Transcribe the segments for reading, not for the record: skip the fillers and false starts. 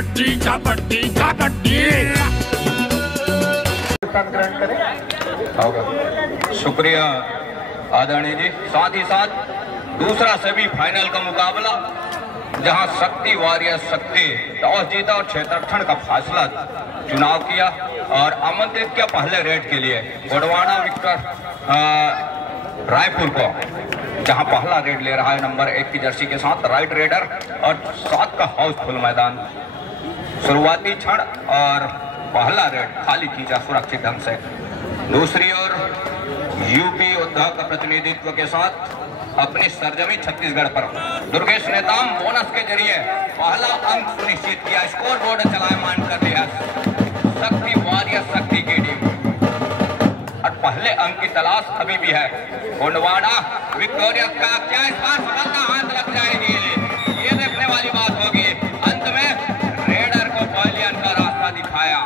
कबड्डी कबड्डी कबड्डी। शुक्रिया आदरणीय जी। साथ ही साथ दूसरा सेमीफाइनल का मुकाबला जहां शक्ति वॉरियर शक्ति टॉस जीता और क्षेत्ररक्षण का फासला चुनाव किया और आमंत्रित किया पहले रेड के लिए गोंडवाना विक्टर रायपुर को, जहां पहला रेड ले रहा है नंबर 1 की जर्सी के साथ राइट रेडर और 7 का हाउसफुल मैदान। शुरुआती क्षण और पहला रेड खाली खींचा सुरक्षित ढंग से। दूसरी ओर यूपी योद्धा का प्रतिनिधित्व के साथ अपनी सरजमी छत्तीसगढ़ पर दुर्गेश नेताम बोनस के जरिए पहला अंक सुनिश्चित किया, स्कोर बोर्ड चलायमान कर दिया शक्ति वॉरियर शक्ति की टीम और पहले अंक की तलाश अभी भी है। गोंडवाना विक्टोरिया का क्या इस बार सफलता हाथ लग जाएगी, ये देखने वाली बात होगी। अंत में रेडर को पहले अंक का रास्ता दिखाया,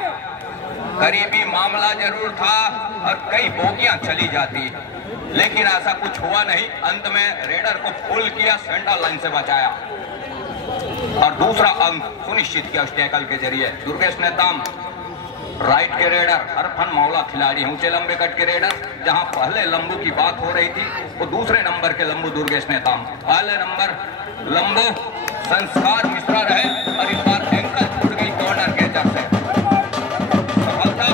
करीबी मामला जरूर था और कई बोगियां चली जाती, लेकिन ऐसा कुछ हुआ नहीं। अंत में रेडर को पुल किया, सेंटर लाइन से बचाया और दूसरा अंक सुनिश्चित किया उस टैकल के जरिए। दुर्गेश नेताम राइट के रेडर, हरफन मौला खिलाड़ी, ऊंचे लंबे कट के रेडर। जहां पहले लंबू की बात हो रही थी वो दूसरे नंबर के लंबू दुर्गेश नेताम, पहले नंबर लंबू संस्कार मिश्रा रहे और इस बार एंकल छूट गई कॉर्नर के जर से। सफलता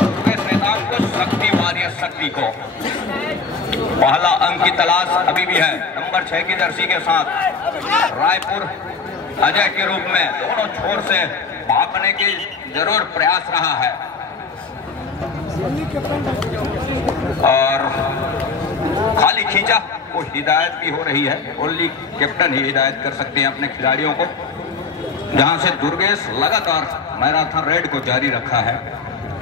दुर्गेश नेताम को, शक्ति वॉरियर शक्ति को। पहला अंक की तलाश अभी भी है नंबर 6 की जर्सी के साथ रायपुर अजय के रूप में। दोनों छोर से भागने की जरूर प्रयास रहा है और खाली खींचा को हिदायत भी हो रही है। ओनली कैप्टन ही हिदायत कर सकते हैं अपने खिलाड़ियों को। जहां से दुर्गेश लगातार मैराथन रेड को जारी रखा है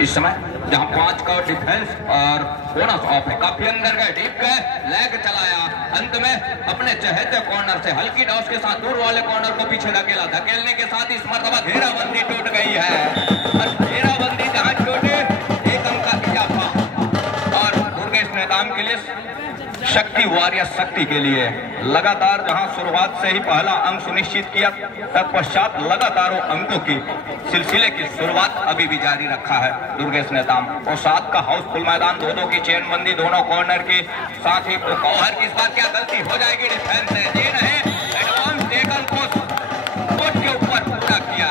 इस समय, जहां 5 का डिफेंस और बोनस ऑफ है। काफी अंदर गए, डीप गए, लेग चलाया, अंत में अपने चहेते कॉर्नर से हल्की डॉस के साथ दूर वाले कॉर्नर को पीछे धकेला। धकेलने के साथ इस मर्तबा घेराबंदी टूट गई है और घेराबंदी जहां टूटे एक अंक का इजाफा और दुर्गेश नेताम के लिए, शक्ति वॉरियर शक्ति के लिए लगातार जहां शुरुआत से ही पहला अंक सुनिश्चित किया, तत्पश्चात लगातार वो अंकों की सिलसिले की शुरुआत अभी भी जारी रखा है दुर्गेश नेताम। और 7 का हाउसफुल मैदान, दोनों की चेनबंदी, दोनों कॉर्नर की, साथ ही कौहर की। इस बार क्या गलती हो जाएगी डिफेंस से? ये नहीं, एडवांस टेकल को कोर्ट के ऊपर पूरा किया,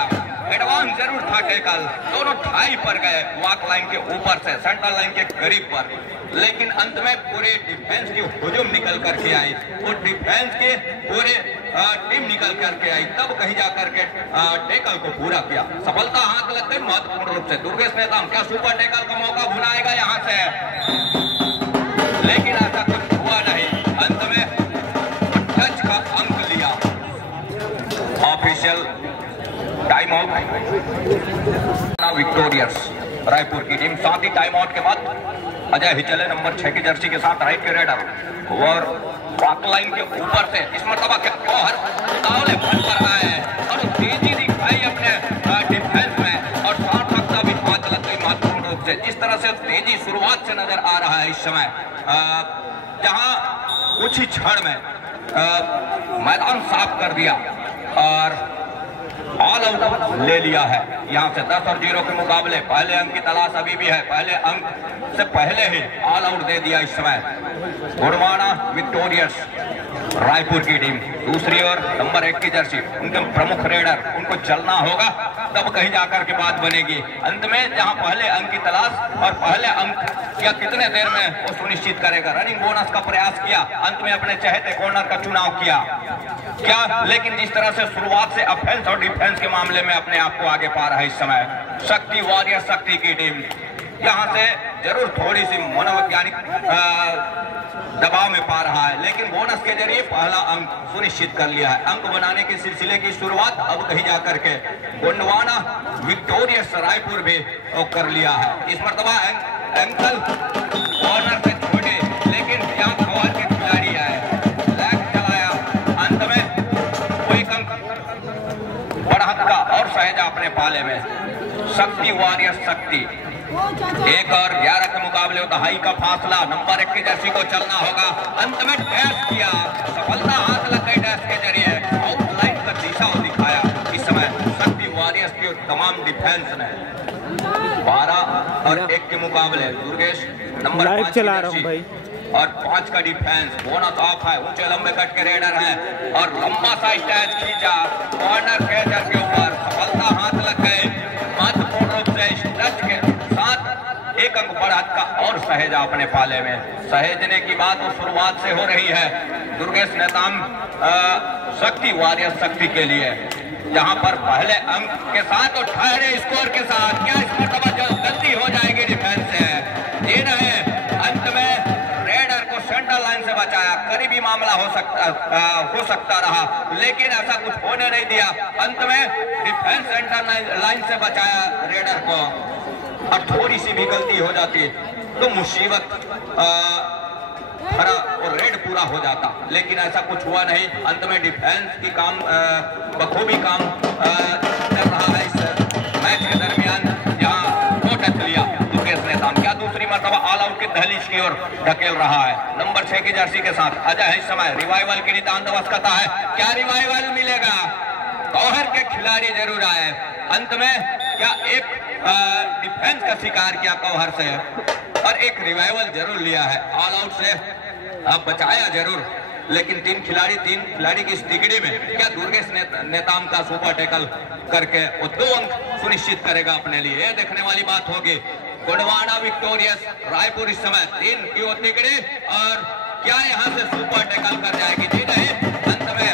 एडवांस जरूर था टेकल, दोनों ठाई पर गए वॉक लाइन के ऊपर से सेंट्रल लाइन के करीब पर, लेकिन अंत में पूरे डिफेंस की हुजूम निकल करके आई, वो डिफेंस के पूरे टीम निकल करके आई, तब कहीं जाकर के टेकल को पूरा किया। सफलता हाथ लग गई महत्वपूर्ण रूप से। दुर्गेश नेताम क्या सुपर टेकल का मौका भुनाएगा यहां से, लेकिन ऐसा कुछ हुआ नहीं। अंत में टच का अंक लिया। ऑफिशियल टाइम आउट विक्टोरियर्स रायपुर की टीम। साथ ही टाइम आउट के बाद अजय ही चले नंबर 6 की जर्सी के साथ राइट के रेडर और वॉक लाइन के ऊपर से इस मर्तबा क्या कौहर उतावले भर पर आए और तेजी दिखाई अपने डिफेंस में और सार्थक का भी हाथ लग गई महत्वपूर्ण रूप से। जिस तरह से तेजी शुरुआत से नजर आ रहा है इस समय, जहां कुछ ही क्षण में मैदान साफ कर दिया और ऑल आउट ले लिया है। यहां से 10 और 0 के मुकाबले पहले अंक की तलाश अभी भी है। पहले अंक से पहले ही ऑल आउट दे दिया इस समय गोंडवाना विक्टोरियर्स रायपुर की टीम। दूसरी ओर नंबर 1 की जर्सी, उनके प्रमुख रेडर, उनको चलना होगा तब कहीं जाकर के बात बनेगी। अंत में जहां पहले अंक की तलाश और पहले अंक या कितने देर में वो सुनिश्चित करेगा। रनिंग बोनस का प्रयास किया, अंत में अपने चहेते कॉर्नर का चुनाव किया क्या, लेकिन जिस तरह से शुरुआत से ऑफेंस और डिफेंस के मामले में अपने आप को आगे पा रहा है इस समय शक्ति वॉरियर शक्ति की टीम, यहां से जरूर थोड़ी सी मनोवैज्ञानिक दबाव में पा रहा है, लेकिन बोनस के जरिए पहला अंक सुनिश्चित कर लिया है। अंक बनाने के सिलसिले की शुरुआत अब कहीं जाकर के गोंडवाना विक्टोरियस रायपुर भी कर लिया है। इस मर्तबा एंकल कॉर्नर से छोटे, लेकिन यहाँ कौहर के खिलाड़ी आए, लेग चलाया, अंत में कोई अंक बढ़त का और सहेजा अपने पाले में। शक्ति वॉरियर शक्ति 1 और 11 के मुकाबले दहाई का फासला। नंबर 1 की जर्सी को चलना होगा, अंत में डैश किया, सफलता हाथ लग गई डैश के जरिए, आउटलाइन का दिशा दिखाया। इस समय शक्ति 1 के मुकाबले दुर्गेश नंबर 5 चला रहा हूँ भाई और 5 का डिफेंस बोनस ऑफ है। ऊंचे लंबे कट के रेडर है और लंबा सा स्टैच खींचा कॉर्नर कैचर के ऊपर, सफलता हाथ लग गए। महत्वपूर्ण रूप से स्टच के साथ 1 अंक बढ़त का और सहेजा अपने पाले में। सहेजने की बात तो शुरुआत से हो रही है दुर्गेश नेताम शक्ति वॉरियर शक्ति के लिए, जहां पर पहले अंक के साथ और ठहरे स्कोर के साथ क्या इस मर्तबा गलती हो जाएगी डिफेंस से। ये रहे अंत में रेडर को सेंटर लाइन से बचाया, करीबी मामला हो सकता रहा, लेकिन ऐसा कुछ होने नहीं दिया। अंत में डिफेंस सेंटर लाइन से बचाया रेडर को, और थोड़ी सी भी गलती हो जाती तो मुसीबत भरा और रेड पूरा हो जाता, लेकिन ऐसा कुछ हुआ नहीं। अंत में डिफेंस की काम बखूबी काम चल रहा है इस मैच के दरमियान, जहां दो टच लिया दुर्गेश नेताम। क्या दूसरी मर्तबा ऑल आउट की दहलीज की ओर ढकेल रहा है। नंबर 6 की जर्सी के साथ अजय है इस समय। रिवाइवल की नितांत आवश्यकता है, क्या रिवाइवल मिलेगा? गौहर के खिलाड़ी जरूर आए। अंत में क्या एक डिफेंस का शिकार किया गौहर से और एक रिवाइवल जरूर लिया है। ऑल आउट से बचाया जरूर, लेकिन तीन खिलाड़ी की स्थिति में क्या दुर्गेश नेताम का सुपर टैकल करके वो 2 अंक सुनिश्चित करेगा अपने लिए, ये देखने वाली बात होगी। गोंडवाना विक्टोरियस रायपुर इस समय 3 की ओर निकले और क्या यहां से सुपर टैकल कर जाएगी? जी नहीं, अंत में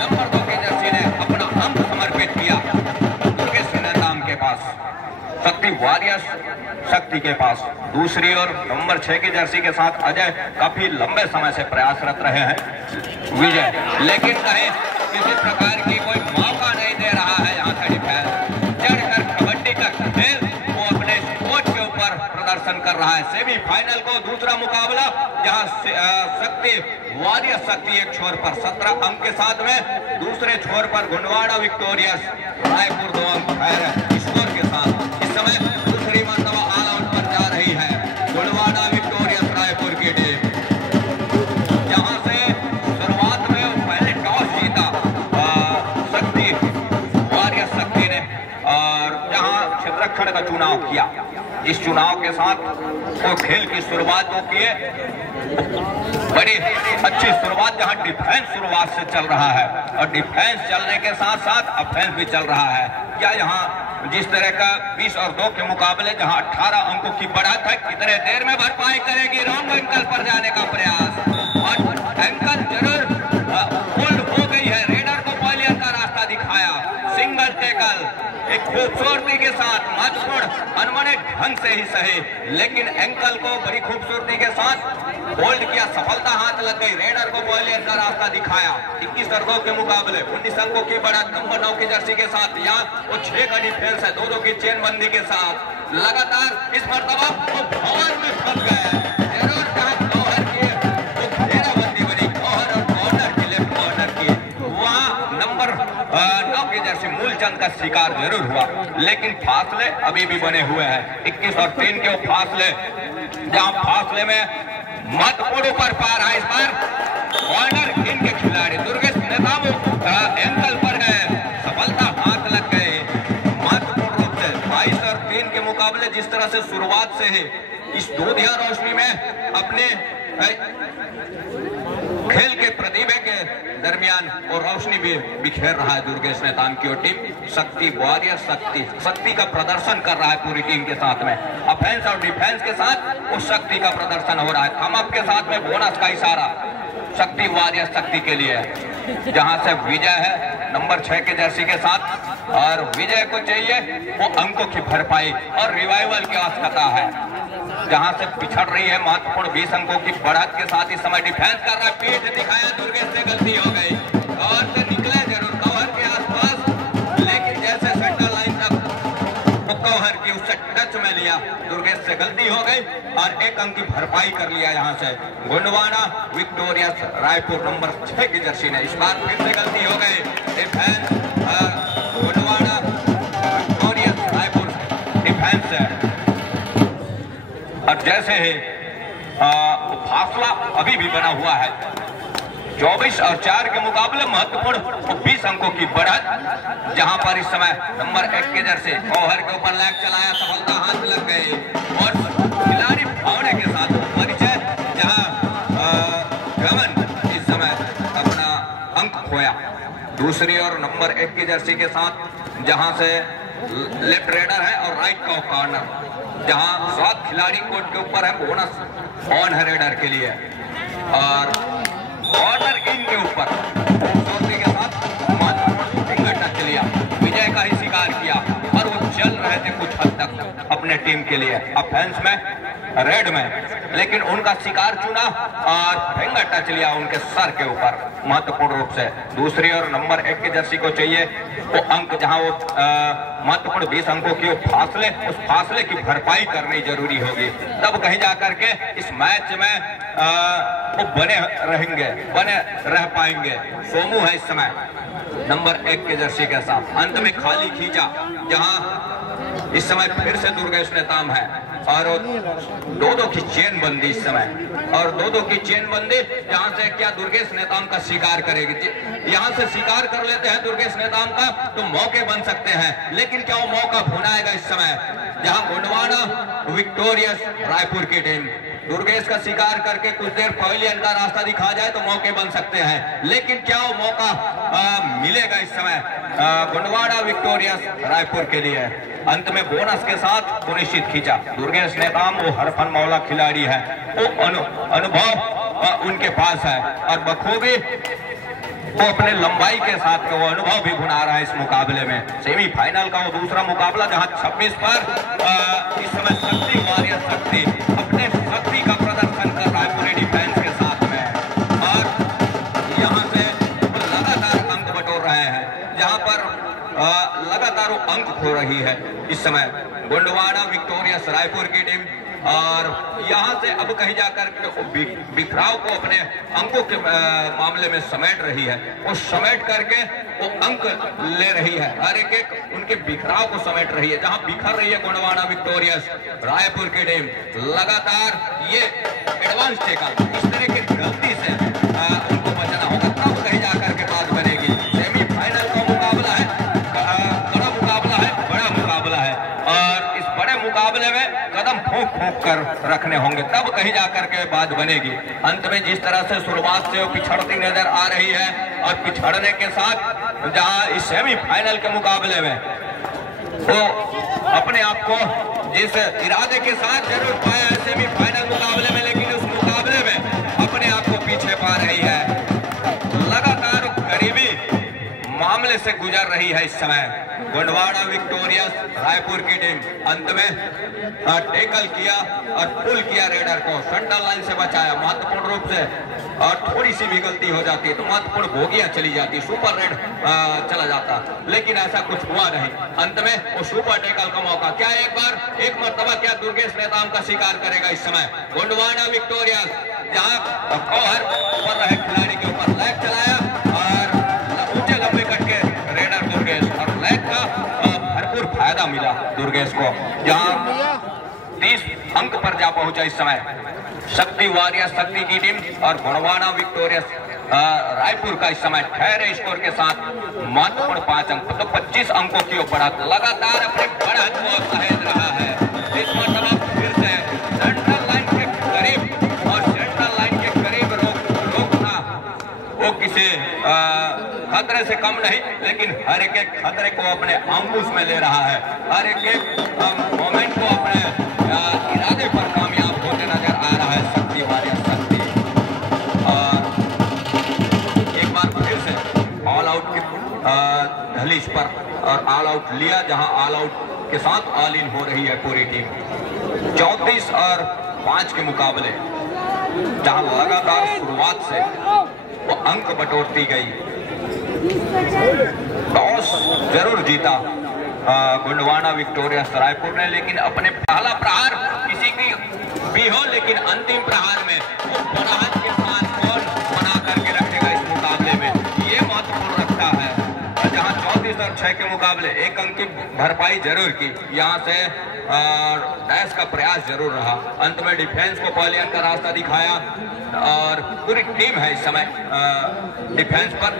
नंबर 2 की जर्सी ने अपना अंक समर्पित किया दुर्गेश नेताम के पास, शक्ति वॉरियर्स शक्ति के पास। दूसरी ओर नंबर 6 की जर्सी के साथ अजय काफी लंबे समय से प्रयासरत रहे हैं विजय, लेकिन कहीं किसी प्रकार की कोई मौका नहीं दे रहा है। यहाँ से डिफेंस चढ़कर कबड्डी का खेल वो अपने कोच के ऊपर प्रदर्शन कर रहा है। सेमीफाइनल को दूसरा मुकाबला जहाँ शक्ति वॉरियर शक्ति एक छोर पर 17 अंक के साथ में, दूसरे छोर पर गोंडवाना विक्टोरियस रायपुर 2 अंक है स्कोर के साथ। इस समय दूसरी मर्तबा ऑल आउट पर जा रही है गोंडवाना विक्टोरियस रायपुर की टीम, जहां से शुरुआत में पहले टॉस जीता शक्ति वॉरियर शक्ति ने, और जहां क्षेत्ररक्षण का चुनाव किया। इस चुनाव के साथ वो खेल की शुरुआत वो किए, बड़ी अच्छी शुरुआत जहां डिफेंस शुरुआत से चल रहा है और डिफेंस चलने के साथ साथ ऑफेंस भी चल रहा है। क्या यहाँ जिस तरह का 20 और 2 के मुकाबले जहां 18 अंकों की बढ़त है, कितने देर में भरपाई करेगी? रॉन्ग एंकल पर जाने का प्रयास और एंकल जरूर होल्ड हो गई है। रेडर को बॉलियर का रास्ता दिखाया, सिंगल टैकल एक खूबसूरती के साथ, महत्वपूर्ण अनमने ढंग से ही सही, लेकिन एंकल को बड़ी खूबसूरती के साथ होल्ड किया, सफलता हाथ लग गई। रेडर को बॉलियर का रास्ता दिखाया। 21 और 2 के मुकाबले 19 अंकों की बढ़त नंबर 9 की जर्सी के साथ। यहाँ वो 6 का डिफेंस है 2-2 की चेनबंदी के साथ। लगातार इस मर्तबा वो भंवर में फंस गए जरूर, जहां गौहर की वो घेराबंदी बनी, गौहर और कॉर्नर की लेफ्ट कॉर्नर की, वहां नंबर 9 की जर्सी मूलचंद का शिकार जरूर हुआ, लेकिन फासले अभी भी बने हुए हैं 21 और 3 के फासले, जहां फासले में महत्वपूर्ण पर पार है। इस बार कॉर्नर इनके खिलाड़ी दुर्गेश नेताम एंकल पर गए, सफलता हाथ लग गए। महत्वपूर्ण रूप से 22 और 3 के मुकाबले जिस तरह से शुरुआत से ही इस दूधिया रोशनी में अपने खेल के प्रतिभा के दरमियान और रोशनी भी बिखेर रहा है दुर्गेश नेताम की टीम। शक्ति वॉरियर शक्ति का प्रदर्शन कर रहा है पूरी टीम के साथ में, ऑफेंस और डिफेंस के साथ उस शक्ति का प्रदर्शन हो रहा है। थम अप के साथ में बोनस का इशारा शक्ति वॉरियर शक्ति के लिए, जहां से विजय है नंबर 6 के जर्सी के साथ, और विजय को चाहिए वो अंकों की भरपाई और रिवाइवल की आवश्यकता है, जहां से पिछड़ रही है महत्वपूर्ण 20 अंकों की बढ़त के साथ। इस समय डिफेंस कर रहा है, पीठ दिखाया, दुर्गेश से गलती हो गई और से निकले जरूर कवर के आसपास, लेकिन जैसे सेंटर लाइन तक वो कवर की उससे टच में लिया, दुर्गेश से गलती हो गई और 1 अंक की भरपाई कर लिया। यहाँ से गोंडवाना विक्टोरियस रायपुर नंबर 6 की जर्सी ने, इस बार फिर से गलती हो गई। Defence Gondwana victorious Raipur defence है, और जैसे ही फासला अभी भी बना हुआ है 24 और 4 के मुकाबले महत्वपूर्ण 20 अंकों की बढ़त, जहां पर इस समय नंबर 1 के जर्सी गौहर के ऊपर लैग चलाया, सफलता हाथ लग गई और होने के साथ परिचय, जहां गमन इस समय अपना अंक खोया। दूसरी और नंबर 1 की जर्सी के साथ जहां से लेफ्ट रेडर है और राइट का कॉर्नर, जहां 7 खिलाड़ी कोर्ट के ऊपर है, बोनस ऑन है रेडर के लिए और कॉर्नर इन के ऊपर के साथ टच लिया, विजय का ही शिकार किया और वो चल रहे थे कुछ हद तक अपने टीम के लिए ऑफेंस में, रेड में, लेकिन उनका शिकार चुना और फिंगर टच लिया उनके सर के ऊपर महत्वपूर्ण रूप से। दूसरी और नंबर 1 की जर्सी को चाहिए वो अंक, जहां वो महत्वपूर्ण 20 अंकों की फासले, उस फासले की भरपाई करनी जरूरी होगी, तब कहीं जाकर के इस मैच में वो बने रहेंगे, बने रह पाएंगे। सोमू है इस समय नंबर 1 के जर्सी के साथ, अंत में खाली खींचा, जहां इस समय फिर से दुर्गेश नेताम है और 2-2 की चेन बंदी इस समय, और 2-2 की चेन बंदी, जहां से क्या दुर्गेश नेताम का शिकार करेगी, यहां से शिकार कर लेते हैं दुर्गेश नेताम का तो मौके बन सकते हैं, लेकिन क्या वो मौका भुनाएगा इस समय, जहां गोंडवाना विक्टोरियस रायपुर की टीम दुर्गेश का शिकार करके कुछ देर पवेलियन का रास्ता दिखा जाए तो मौके बन सकते हैं, लेकिन क्या वो मौका मिलेगा इस समय गोंडवाना विक्टोरियस रायपुर के लिए। अंत में बोनस के साथ सुनिश्चित खींचा दुर्गेश नेताम, वो हरफन मौला खिलाड़ी है, वो अनुभव उनके पास है और बखूबी वो अपने लंबाई के साथ वो अनुभव भी भुना रहा है इस मुकाबले में। सेमीफाइनल का वो दूसरा मुकाबला, जहां 26 पर इस समय शक्ति वॉरियर शक्ति अपने शक्ति का प्रदर्शन कर रहा है पूरे डिफेंस के साथ में, और यहां से लगातार अंक बटोर रहे हैं, जहां पर लगातार वो अंक खो रही है इस समय गोंडवाना विक्टोरियस रायपुर की टीम, और यहां से अब कहीं जाकर बिखराव को अपने अंकों के मामले में समेट रही है, वो समेट करके वो अंक ले रही है, हर एक उनके बिखराव को समेट रही है, जहां बिखर रही है गोंडवाना विक्टोरियस रायपुर की टीम। लगातार ये एडवांस टेकल, इस तरह की गलती से उनको बचना होगा, तब कहीं जाकर के बात बनेगी। सेमीफाइनल का मुकाबला है, बड़ा मुकाबला है, बड़ा मुकाबला है, और इस बड़े मुकाबले में कदम फूंक कर रखने होंगे, तब कहीं जाकर के बात बनेगी। अंत में जिस तरह से शुरुआत से वो पिछड़ती नजर आ रही है, और पिछड़ने के साथ जहां इस सेमीफाइनल के मुकाबले में वो अपने आप को जिस इरादे के साथ जरूर पाया है सेमीफाइनल मुकाबले में, लेकिन उस मुकाबले में अपने आप को पीछे पा रही है, लगातार करीबी मामले से गुजर रही है इस समय गोंडवाना विक्टोरियस रायपुर की टीम। अंत में टेकल किया और पुल किया रेडर को, सेंट्रल लाइन से बचाया महत्वपूर्ण रूप से, और थोड़ी सी भी गलती हो जाती है तो महत्वपूर्ण बोगियां चली जाती, सुपर रेड चला जाता, लेकिन ऐसा कुछ हुआ नहीं। अंत में वो सुपर टेकल का मौका, क्या एक मरतबा क्या दुर्गेश नेताम का शिकार करेगा इस समय गोंडवाना विक्टोरियस, जहां कवर ऊपर रहे खिलाड़ी के ऊपर लेग चलाया और ऊंचे लंबे कट के रेडर दुर्गेश, और लेग का भरपूर फायदा मिला दुर्गेश को, जहां 30 अंक पर जा पहुंचा इस समय शक्ति वॉरियर शक्ति की टीम, और गोंडवाना विक्टोरियस रायपुर का इस समय ठहरे स्कोर के साथ महत्वपूर्ण 5 अंक, तो 25 अंकों की बढ़त, लगातार अपने बढ़त को सहेज रहा है। इस मरतबा फिर से सेंट्रल लाइन के करीब, और सेंट्रल लाइन के करीब रोकना वो किसी खतरे से कम नहीं, लेकिन हर एक खतरे को अपने अंकुश में ले रहा है, हर एक मोमेंट को अपने इरादे पर कामयाब होते नजर आ रहा है शक्ति वॉरियर शक्ति। और एक बार फिर से ऑल आउट की दहलीज पर और ऑल आउट लिया, जहां ऑल आउट के साथ ऑल इन हो रही है पूरी टीम। 34 और 5 के मुकाबले, जहां लगातार शुरुआत से वो अंक बटोरती गई, टॉस जरूर जीता गोंडवाना विक्टोरियस रायपुर ने, लेकिन अपने पहला प्रहार किसी की भी हो, लेकिन अंतिम प्रहार में वो बढ़त के साथ कौन बना करके रखेगा इस मुकाबले में, ये महत्वपूर्ण रखता है। जहां 34 और 6 के मुकाबले 1 अंक की भरपाई जरूर की। यहाँ से डैश का प्रयास जरूर रहा। अंत में डिफेंस को पहलियन का रास्ता दिखाया और पूरी टीम है इस समय डिफेंस पर।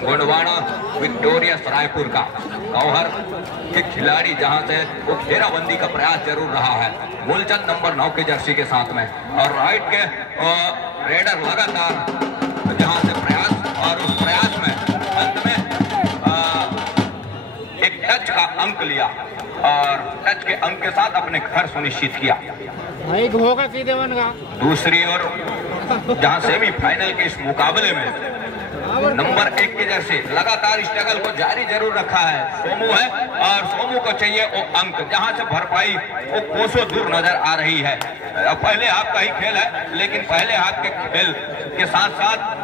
गोंडवाना विक्टोरियस रायपुर का गौहर के खिलाड़ी जहां से वो घेराबंदी का प्रयास जरूर रहा है। मूलचंद नंबर 9 के जर्सी के साथ में और राइट के रेडर लगातार जहां से प्रयास और उस प्रयास में अंत में एक टच का अंक लिया और टच के अंक के साथ अपने घर सुनिश्चित किया। दूसरी ओर जहां सेमीफाइनल के इस मुकाबले में नंबर 1 के जर्सी लगातार स्ट्रगल को जारी जरूर रखा है। सोमू है और सोमू को चाहिए वो अंक, जहां से भरपाई वो कोसों दूर नजर आ रही है। पहले हाथ का ही खेल है, लेकिन पहले हाथ के खेल के साथ साथ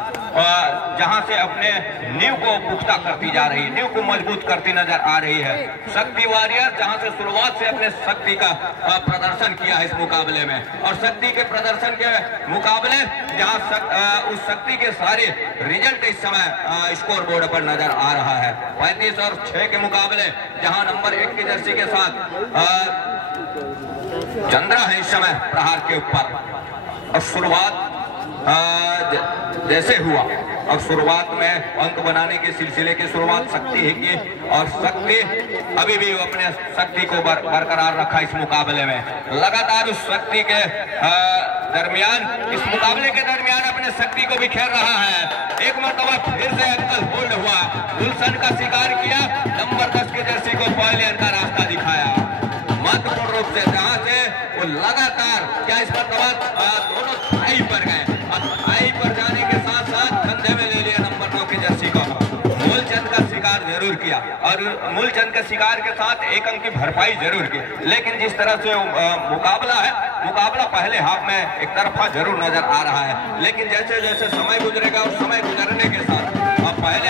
जहां से अपने नींव को पुख्ता करती जा रही है, नींव को मजबूत करती नजर आ रही है। शक्ति वॉरियर जहां से शुरुआत से अपने शक्ति का प्रदर्शन किया है इस मुकाबले में, और शक्ति के प्रदर्शन के मुकाबले जहां उस शक्ति के सारे रिजल्ट इस समय स्कोर बोर्ड पर नजर आ रहा है। 35 और 6 के मुकाबले जहां नंबर 1 की जर्सी के साथ चंद्रा है इस समय प्रहार के ऊपर। और शुरुआत जैसे हुआ और शुरुआत में अंक बनाने के सिलसिले की शुरुआत शक्ति ही की और शक्ति अभी भी अपने शक्ति को बरकरार रखा इस मुकाबले में। लगातार उस शक्ति के दरमियान इस मुकाबले के दरमियान अपने शक्ति को बिखेर रहा है। एक मरतबा फिर से अंकल होल्ड हुआ, गुलशन का शिकार किया, नंबर 10 के जर्सी को पहले का रास्ता दिखाया महत्वपूर्ण रूप से, जहां से वो लगातार क्या इस मरतबा दोनों थाई पर गए और थाई पर जाने के साथ साथ कंधे में ले लिया नंबर 9 के जर्सी को। मूलचंद का शिकार जरूर किया और मूलचंद के शिकार के साथ 1 अंक की भरपाई जरूर की, लेकिन जिस तरह से मुकाबला है, मुकाबला पहले हाफ में एक तरफा जरूर नजर आ रहा है, लेकिन जैसे जैसे समय गुजरेगा और समय गुजरने के साथ पहले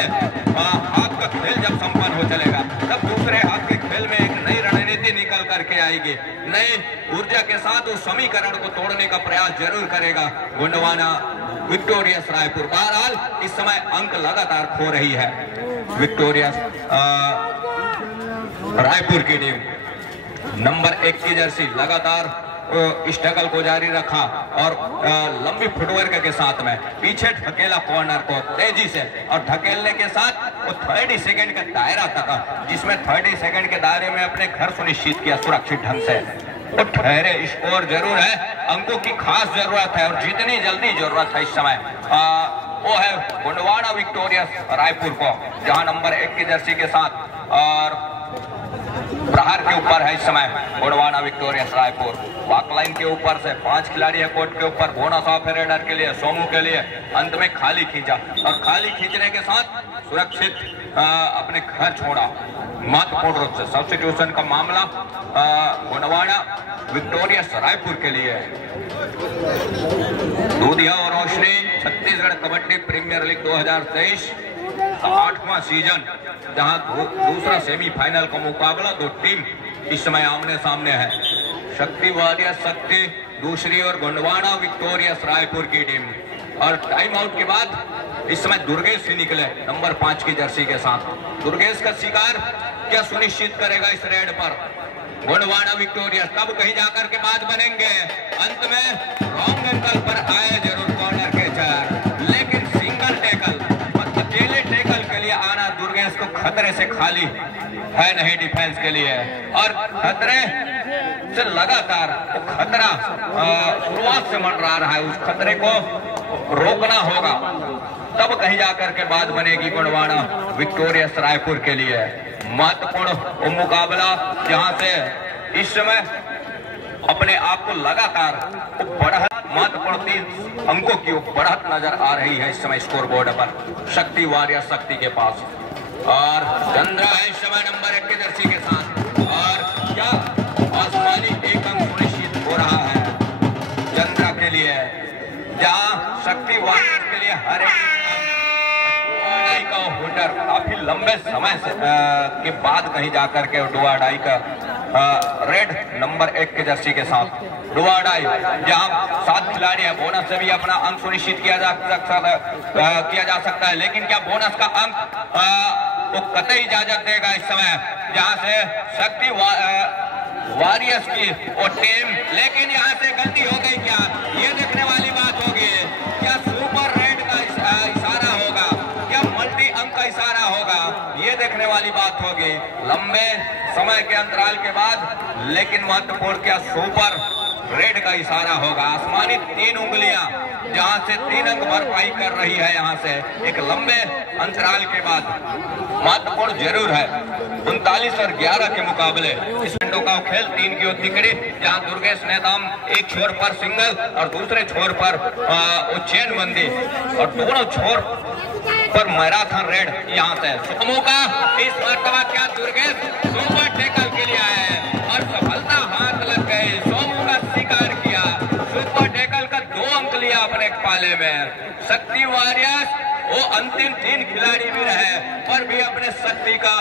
हाफ का खेल जब संपन्न हो चलेगा तब दूसरे हाफ के खेल में एक नई रणनीति निकल करके आएगी। नई ऊर्जा के साथ उस समीकरण को तोड़ने का प्रयास जरूर करेगा गोंडवाना विक्टोरियस रायपुर। बहरहाल इस समय अंक लगातार खो रही है विक्टोरियस रायपुर की टीम। नंबर 1 की जर्सी लगातार स्ट्रगल को जारी रखा और लंबी फुटवर्क के साथ में पीछे ढकेला कॉर्नर को तेजी से, और ढकेलने के साथ वो 30 सेकंड का दायरा तक, जिसमें 30 सेकंड के दायरे में अपने घर सुनिश्चित किया सुरक्षित ढंग से। तो ठहरे स्कोर जरूर है, अंकों की खास जरूरत है और जितनी जल्दी जरूरत है इस समय वो है गोंडवाना विक्टोरियस रायपुर को, जहां नंबर 1 की जर्सी के साथ और प्रहार के ऊपर है इस समय गोंडवाना विक्टोरियस रायपुर। वॉकलाइन के ऊपर से 5 खिलाड़ी है कोर्ट के ऊपर, बोनस ऑफ रेडर के लिए, सोमू के लिए। अंत में खाली खींचा और खाली खींचने के साथ सुरक्षित अपने घर छोड़ा महत्वपूर्ण रूप से। सब्स्टिट्यूशन का मामला गोंडवाना विक्टोरियस रायपुर के लिए। दूधिया और रोशनी छत्तीसगढ़ कबड्डी प्रीमियर लीग 2023 8वां सीजन, जहां दूसरा सेमीफाइनल का मुकाबला, 2 टीम इस समय आमने सामने है। शक्ति वॉरियर शक्ति दूसरी और गोंडवाना विक्टोरियस रायपुर की टीम। और टाइम आउट के बाद इस समय दुर्गेश ही निकले नंबर 5 की जर्सी के साथ। दुर्गेश का शिकार क्या सुनिश्चित करेगा इस रेड पर गोंडवाना विक्टोरियस, तब कहीं जाकर के बात बनेंगे। अंत में रॉन्ग एंगल पर आए जरूर कॉर्नर के चार, लेकिन सिंगल टेकल, अकेले टेकल के लिए आना दुर्गेश को खतरे से खाली है नहीं डिफेंस के लिए, और खतरे से लगातार वो खतरा शुरुआत से मंडरा रहा है, उस खतरे को रोकना होगा, तब कहीं जाकर के बात बनेगी गोंडवाना विक्टोरियस रायपुर के लिए। महत्वपूर्ण मुकाबला जहां से इस समय अपने आप को लगातार बढ़त, महत्वपूर्ण 3 अंकों की बढ़त नजर आ रही है इस समय स्कोर बोर्ड पर शक्ति वॉरियर शक्ति के पास। और चंद्रा है इस समय नंबर 1 के जर्सी के साथ, और क्या आसमानी 1 अंक सुनिश्चित हो रहा है चंद्रा के लिए, जहां शक्ति वॉरियर के लिए हर एक का होल्डर काफी लंबे समय से के बाद कहीं जाकर के डुआडाई का रेड नंबर 1 के जर्सी के साथ डुआडाई, जहां 7 खिलाड़ी है, बोनस से भी अपना अंक सुनिश्चित किया जा सकता है, लेकिन क्या बोनस का अंक वो कतई इजाजत देगा इस समय, जहां से शक्ति वॉरियर्स की वो टीम, लेकिन यहाँ से गलती हो गई क्या, ये देखने वाली बात होगी। क्या सुपर रेड का इशारा होगा, क्या मल्टी अंक का इशारा होगा, ये देखने वाली बात होगी लंबे समय के अंतराल के बाद। लेकिन महत्वपूर्ण क्या सुपर रेड का इशारा होगा। आसमानी 3 उंगलियां जहां से 3 अंक भरपाई कर रही है, यहां से एक लंबे अंतराल के बाद महत्वपूर्ण जरूर है। 39 और 11 के मुकाबले इस मिनटों का खेल 3 की तिकड़ी, जहां दुर्गेश नेताम एक छोर पर सिंगल और दूसरे छोर पर चेन बंदी और दोनों छोर पर मैराथन रेड। यहाँ से सोमू का इस मरतबा क्या दुर्गेश सुपर टैकल के लिए आए हैं और सफलता हाथ लग गई। सोमू का शिकार किया, सुपर टैकल का 2 अंक लिया अपने पाले में। शक्ति वॉरियर्स वो अंतिम 3 खिलाड़ी भी रहे पर भी अपने शक्ति का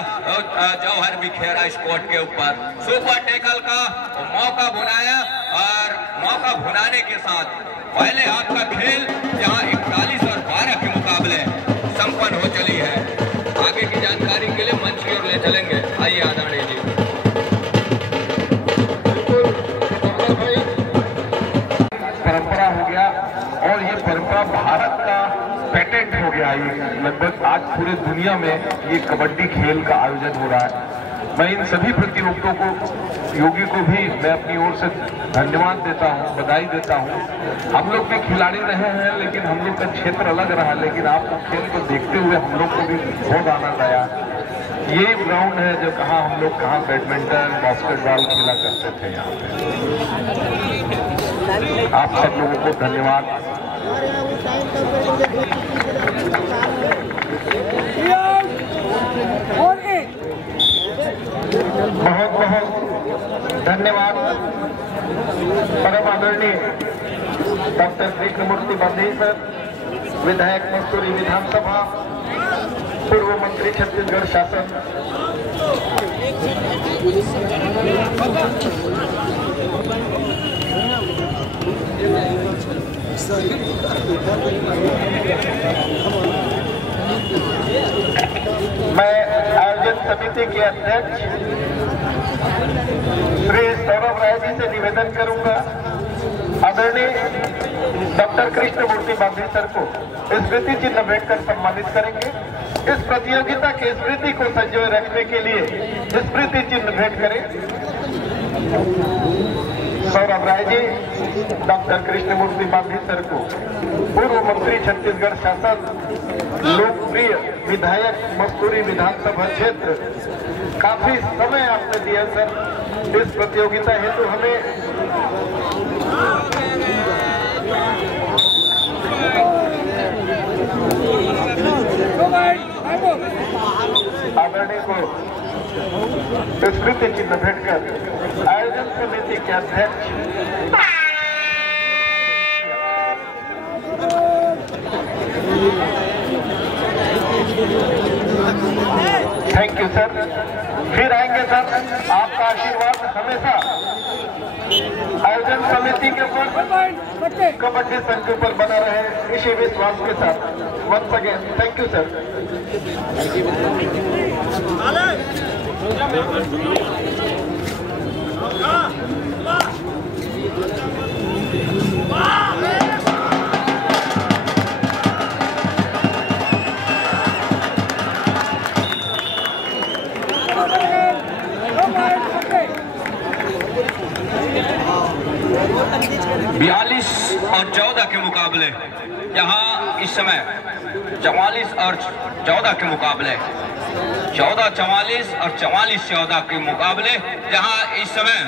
जौहर बिखेरा इस कोर्ट के ऊपर। सुपर टैकल का मौका भुनाया और मौका भुनाने के साथ पहले हाथ का खेल जहां 41 और 12 के मुकाबले संपन्न हो चली है। आगे की जानकारी के लिए मंच की ओर ले चलेंगे, आइए आदरणीय जी। परंपरा हो गया और ये परंपरा भारत का पेटेंट हो गया। ये लगभग आज पूरे दुनिया में ये कबड्डी खेल का आयोजन हो रहा है। मैं इन सभी प्रतियोगियों को, योगी को भी मैं अपनी ओर से धन्यवाद देता हूं, बधाई देता हूं। हम लोग भी खिलाड़ी रहे हैं लेकिन हम लोग का क्षेत्र अलग रहा, लेकिन आप खेल को देखते हुए हम लोग को भी बहुत आनंद आया। ये ग्राउंड है जो हम लोग बैडमिंटन बास्केटबॉल खेला करते थे। यहाँ पे आप सब लोगों को धन्यवाद। बहुत बहुत धन्यवाद परम आदरणीय डॉक्टर कृष्णमूर्ति बंदेई सर, विधायक मस्तूरी विधानसभा, पूर्व मंत्री छत्तीसगढ़ शासन। मैं आयोजन समिति के अध्यक्ष श्री सौरभ राय जी से निवेदन करूंगा, आदरणीय डॉक्टर कृष्णमूर्ति बंदेई सर को स्मृति चिन्ह भेंटकर सम्मानित करेंगे। इस प्रतियोगिता के स्मृति को संजोए रखने के लिए स्मृति चिन्ह भेंट करें। सौरभ राय जी डॉक्टर कृष्णमूर्ति बंदेई सर को, पूर्व मंत्री छत्तीसगढ़ शासन, लोकप्रिय विधायक मस्तूरी विधानसभा क्षेत्र, काफी समय आपने दिया सर इस प्रतियोगिता हेतु हमें। आदरणीय को स्मृति चिन्ह भेंटकर आयोजन समिति के अध्यक्ष थैंक यू सर। फिर आएंगे सर, आपका आशीर्वाद हमेशा आयोजन समिति के ऊपर, कबड्डी संघ के ऊपर बना रहे, इसी विश्वास के साथ once again thank you sir. बयालीस और 14 के मुकाबले यहाँ इस समय 44 और 14 के मुकाबले 14-44 और 44-14 के मुकाबले, जहाँ इस समय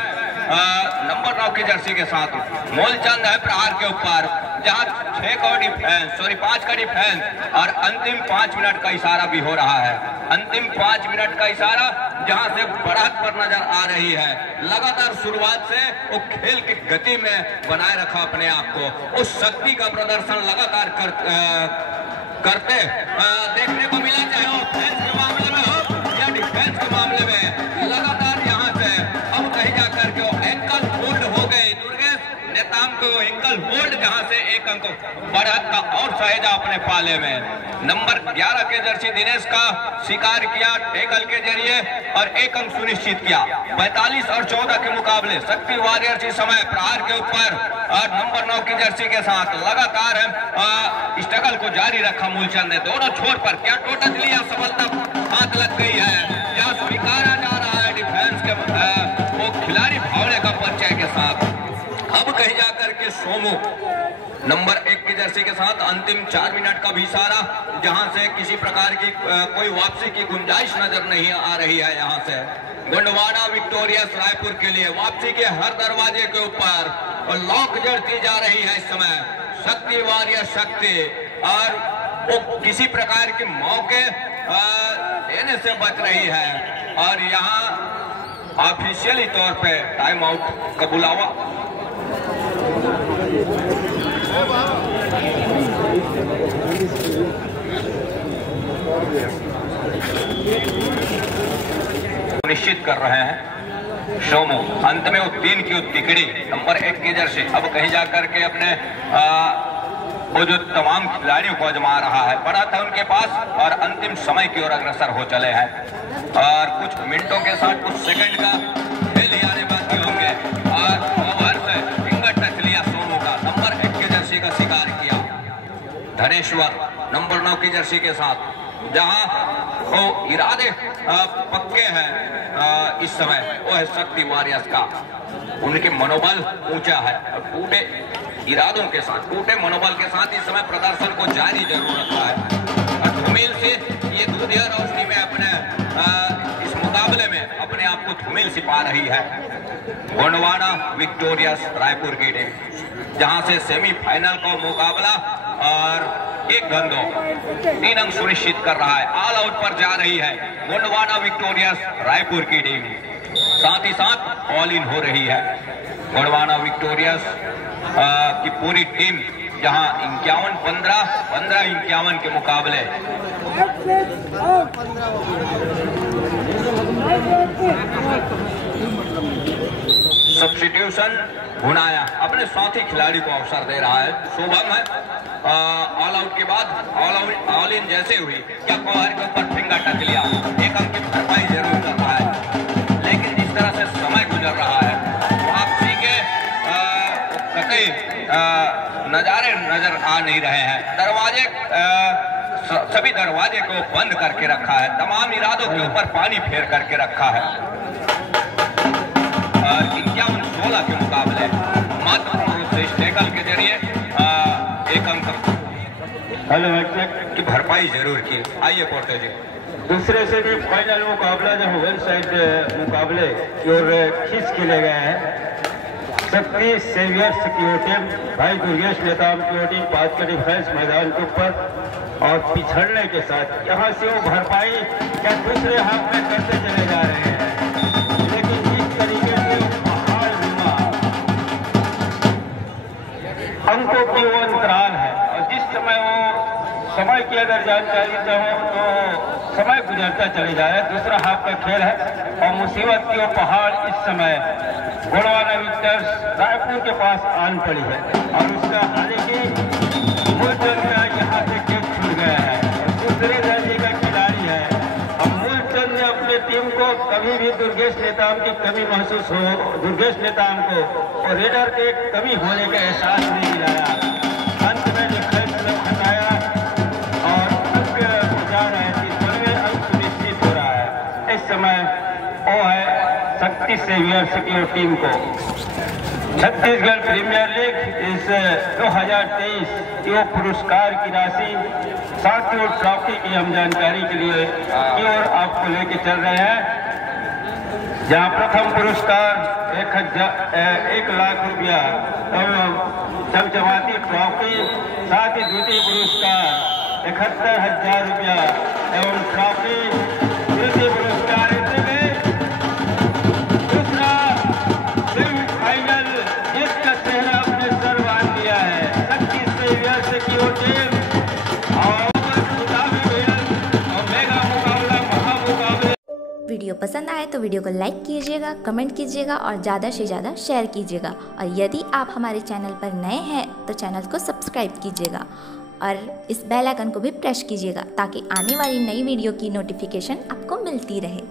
नंबर 9 की जर्सी के साथ मूलचंद है प्रहार के ऊपर, जहाँ 5 का डिफेंस और अंतिम 5 मिनट का इशारा भी हो रहा है। अंतिम 5 मिनट का इशारा जहां से बढ़त पर नजर आ रही है। लगातार शुरुआत से वो खेल की गति में बनाए रखा अपने आप को, उस शक्ति का प्रदर्शन लगातार करते देखने को मिला, चाहे ऑफेंस के मामले में हो या डिफेंस के मामले में। लगातार यहाँ से अब कहीं जाकर के एंकल होल्ड हो गए, दुर्गेश नेताम को एंकल टेबल होल्ड, जहां से एक अंक बढ़त का और सहेजा अपने पाले में। नंबर 11 के जर्सी दिनेश का शिकार किया टेकल के जरिए और एक अंक सुनिश्चित किया। 45 और 14 के मुकाबले शक्ति वॉरियर्स इस समय प्रहार के ऊपर और नंबर 9 की जर्सी के साथ लगातार स्ट्रगल को जारी रखा। मूलचंद ने दोनों छोर पर क्या टोटल लिया, सफलता हाथ लग गई है या स्वीकारा जा रहा है डिफेंस के वो खिलाड़ी भावने का परिचय के साथ। अब कहीं जाकर के सोमू नंबर 1 की जर्सी के साथ अंतिम 4 मिनट का भी इशारा, जहां से किसी प्रकार की कोई वापसी की गुंजाइश नजर नहीं आ रही है। यहां से गोंडवाना विक्टोरियस रायपुर के लिए वापसी के हर दरवाजे के ऊपर लॉक जड़ती जा रही है इस समय शक्ति वॉरियर शक्ति, और वो किसी प्रकार के मौके देने से बच रही है। और यहाँ ऑफिशियली तौर पे टाइम आउट का बुलावा निश्चित कर रहे हैं सोमू। अंत में वो 3 की तिकड़ी नंबर 1 की जर्सी अब कहीं जाकर के अपने वो जो तमाम खिलाड़ियों को आजमा रहा है, बड़ा था उनके पास और अंतिम समय की ओर अग्रसर हो चले हैं और कुछ मिनटों के साथ कुछ सेकंड का खेल आने बाकी होंगे। और ओवर से फिंगर टच लिया सोमू का, नंबर 1 की जर्सी का शिकार किया धनेश्वर नंबर 9 की जर्सी के साथ, जहां वो इरादे पक्के हैं इस समय वो है शक्ति वॉरियर्स का। उनके मनोबल ऊंचा है और टूटे इरादों के साथ, टूटे मनोबल के साथ इस समय प्रदर्शन को जारी जरूर रखा है और धूमिल से ये दूधिया रोशनी में अपने इस मुकाबले में अपने आप को धूमिल सिपा रही है गोंडवाना विक्टोरियस रायपुर की टीम, जहां से सेमीफाइनल का मुकाबला और 1 गेंदों 3 अंक सुनिश्चित कर रहा है। ऑल आउट पर जा रही है गोंडवाना विक्टोरियस रायपुर की टीम, साथ ही साथ ऑल इन हो रही है गोंडवाना विक्टोरियस की पूरी टीम, जहां 51-15 15-51 के मुकाबले सब्स्टिट्यूशन भुनाया अपने साथी खिलाड़ी को अवसर दे रहा है। शुभम है ऑल आउट के बाद ऑल इन जैसे हुई क्या कोहर के ऊपर फिंगर टच लिया, एक अंक की भरपाई जरूर कर रहा है, लेकिन जिस तरह से समय गुजर रहा है वापसी के कतई नजारे नजर आ नहीं रहे हैं। दरवाजे सभी दरवाजे को बंद करके रखा है, तमाम इरादों के ऊपर पानी फेर करके रखा है। 51-16 के मुकाबले महत्वपूर्ण रूप से स्टेकल के जरिए एक अंक की भरपाई जरूर की। आइए पोर्टे जी, दूसरे से भी फाइनल मुकाबला जो वेल साइड मुकाबले की ओर खींच के ले गए हैं शक्ति सेवियर्स की टीम, भाई दुर्गेश नेताम की टीम 5 के डिफेंस मैदान के ऊपर और पिछड़ने के साथ यहाँ से वो भरपाई क्या दूसरे हाथ में करते चले जा रहे हैं, लेकिन जिस तरीके से पहाड़ नुमा अंकों की वो अंतराल है और जिस समय वो समय की अगर जानकारी चाहो तो समय गुजरता चले जा रहा है। दूसरा हाफ का खेल है और मुसीबत की वो पहाड़ इस समय गोंडवाना विक्टर्स रायपुर के पास आन पड़ी है और उसका हालांकि मूलचंद का यहाँ से खेल छूट गया है और दूसरे दर्जे का खिलाड़ी है और मूलचंद ने अपने टीम को कभी भी दुर्गेश नेताम की कमी महसूस हो, दुर्गेश नेताम को और रेडर के कमी होने का एहसास नहीं दिलाया। अंत में जो फैसला हटाया और अंक जा रहे हैं 93 अंक सुनिश्चित हो रहा है इस समय वो है शक्ति सेवियर्स की टीम को। छत्तीसगढ़ प्रीमियर लीग इस 2023 की पुरस्कार की राशि साथ ही ट्रॉफी की हम जानकारी के लिए की ओर आपको लेके चल रहे हैं, जहां प्रथम पुरस्कार 1 लाख रुपया चमचमाती ट्रॉफी, साथ ही द्वितीय पुरस्कार 71,000 रुपया एवं ट्रॉफी, तृतीय पुरस्कार वीडियो पसंद आए तो वीडियो को लाइक कीजिएगा, कमेंट कीजिएगा और ज़्यादा से ज़्यादा शेयर कीजिएगा। और यदि आप हमारे चैनल पर नए हैं तो चैनल को सब्सक्राइब कीजिएगा और इस बेल आइकन को भी प्रेस कीजिएगा ताकि आने वाली नई वीडियो की नोटिफिकेशन आपको मिलती रहे।